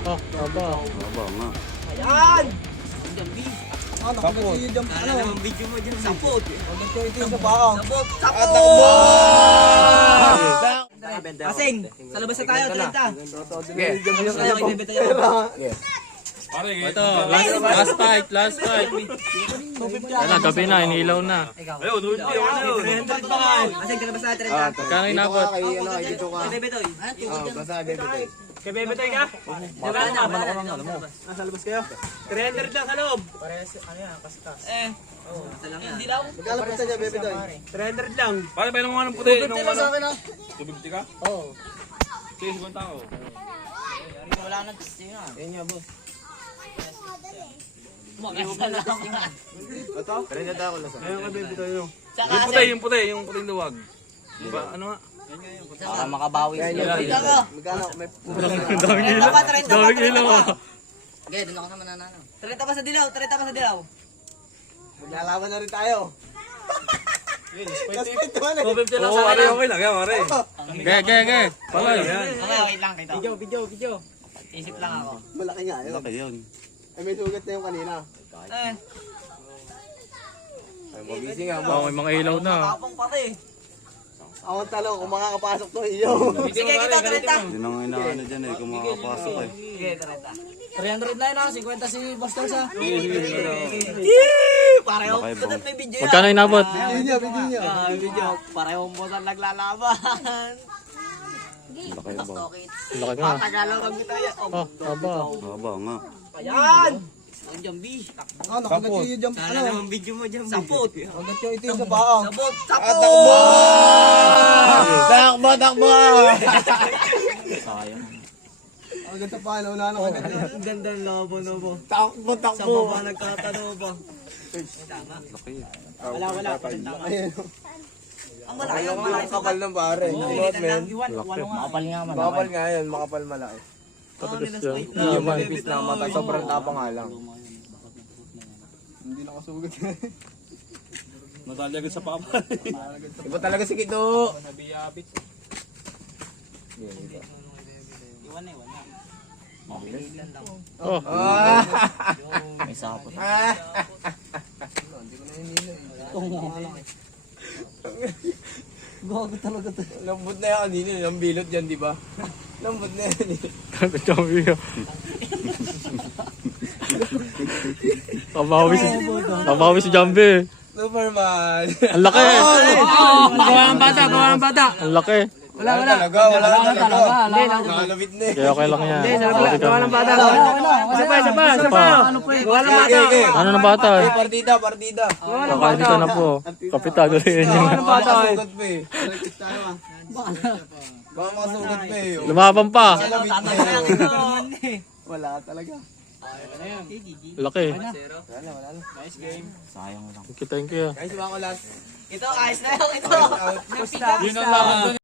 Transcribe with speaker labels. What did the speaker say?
Speaker 1: Oh, aba.
Speaker 2: Aba nga.
Speaker 3: Ayan!
Speaker 4: Ano, kasi yung jump, ano?
Speaker 3: Naman video mo dyan. Sapot!
Speaker 4: Ito yung sa paa.
Speaker 3: Sapot! Asing! Sa labas na tayo, 30!
Speaker 2: Sige.
Speaker 3: Tayo, ibibenta yun.
Speaker 1: Ito, last fight. Wala, gabi na, inilaw na.
Speaker 3: Asing, sa labas na 30.
Speaker 1: Kaya inabot.
Speaker 3: Ibibetoy.
Speaker 5: Kay Bebetoy ka?
Speaker 3: Wala na, wala na.
Speaker 4: Nasa labas kayo?
Speaker 5: 300 lang sa loob.
Speaker 3: Hindi lang.
Speaker 4: Magkala pa sa niya, Bebe Doy.
Speaker 5: 300 lang.
Speaker 2: Pare, pwede mo nga ng puti. Nung ano?
Speaker 4: Sa akin ah.
Speaker 2: 250 ka?
Speaker 4: Oo.
Speaker 2: Sige, 50 ako.
Speaker 3: Wala nang testing ah.
Speaker 4: Yan nga, boss.
Speaker 3: Makasa na ako.
Speaker 4: Ito? 30 ako lang sa.
Speaker 5: Ayun ka Bebe Toy.
Speaker 2: Yung puting luwag. Diba? Ano nga?
Speaker 3: Para makabawi sila.
Speaker 4: Magkano? May
Speaker 1: Daming ilaw. Daming ilaw ah.
Speaker 3: Okay, doon ako sa mananalo. 30 pa sa dilaw, 30 pa sa dilaw.
Speaker 4: maglalaban na rin tayo. Last point naman eh.
Speaker 5: 250 lang
Speaker 2: Oo,
Speaker 5: sa akin.
Speaker 2: okay lang yan, pare.
Speaker 1: Ge. Palay.
Speaker 3: Okay, wait lang kita.
Speaker 5: Video.
Speaker 3: Isip lang ako.
Speaker 4: Malaki nga yun.
Speaker 2: Laki yun.
Speaker 4: Ay, may sugat na yung kanina. Ay, magising nga.
Speaker 1: Oh, may mga ilaw na.
Speaker 3: Tapong pati.
Speaker 4: Ako ang talong kung makakapasok to iyo.
Speaker 3: Sige, kita 30.
Speaker 2: Yun ang inaano dyan eh, kung makakapasok eh.
Speaker 3: Sige, 30.
Speaker 4: 300 na yun ah. 50 si Boss Torsa.
Speaker 3: Pareho.
Speaker 2: Bakay,
Speaker 3: Ba't may video yan?
Speaker 1: Magkano inabot?
Speaker 4: Video niya.
Speaker 3: Video. Parehong boss ang naglalaban.
Speaker 2: Laki ba?
Speaker 1: Laki nga.
Speaker 3: Tagalaw lang kita yan.
Speaker 1: Oh, aba.
Speaker 2: Aba nga.
Speaker 3: Ayan! Ang jambi.
Speaker 4: Ah, nakagat yung jump.
Speaker 3: Sana naman video mo dyan. Sapot.
Speaker 4: Nakagat yung ito yung sa paa.
Speaker 3: Sapot. Sapot!
Speaker 4: Takbo! Nakagat sa paa. Nauna na kagat yun.
Speaker 3: Ang ganda ng labo.
Speaker 4: Takbo!
Speaker 3: Sa baba nagkatano ba?
Speaker 2: Laki.
Speaker 3: Wala.
Speaker 4: Ayun.
Speaker 3: Ang malaki. Ang
Speaker 4: Ang
Speaker 3: malaki.
Speaker 4: kapal ng pare. Inuot men.
Speaker 3: Makapal nga man.
Speaker 4: Makapal nga yun. Makapal malaki. Yung manipis na mata. Sobrang tapa nga lang. Hindi nakasugat.
Speaker 2: Nadali agad sa papa.
Speaker 4: Iba talaga si Kito.
Speaker 3: Iwan na.
Speaker 1: Oh,
Speaker 3: May sapot.
Speaker 4: Gago talaga to. Lambot na yan kanina. Lambilot yan, di ba? Lambot na yan.
Speaker 1: Jambi. Kabawi si Jambi.
Speaker 4: Superman.
Speaker 1: Ang laki.
Speaker 5: Gawa ng bata.
Speaker 1: Ang laki.
Speaker 4: Wala talaga. Nakalabit na eh.
Speaker 1: Kaya okay lang yan.
Speaker 5: Gawa ng bata. Isa pa. Gawa ng bata.
Speaker 1: Ano na bata?
Speaker 4: Partida.
Speaker 1: Kakain dito na po. Kapitan ulit yun.
Speaker 4: Makasugat pa eh. Baka makasugat pa eh.
Speaker 1: Lumaban pa.
Speaker 4: Nakalabit na eh. Wala talaga.
Speaker 1: Laki.
Speaker 4: Wala.
Speaker 3: Nice game.
Speaker 1: Thank you.
Speaker 4: Guys, baka ko last.
Speaker 3: Ito, ayos na yun. Ito.
Speaker 4: Out.
Speaker 1: Yun ang laban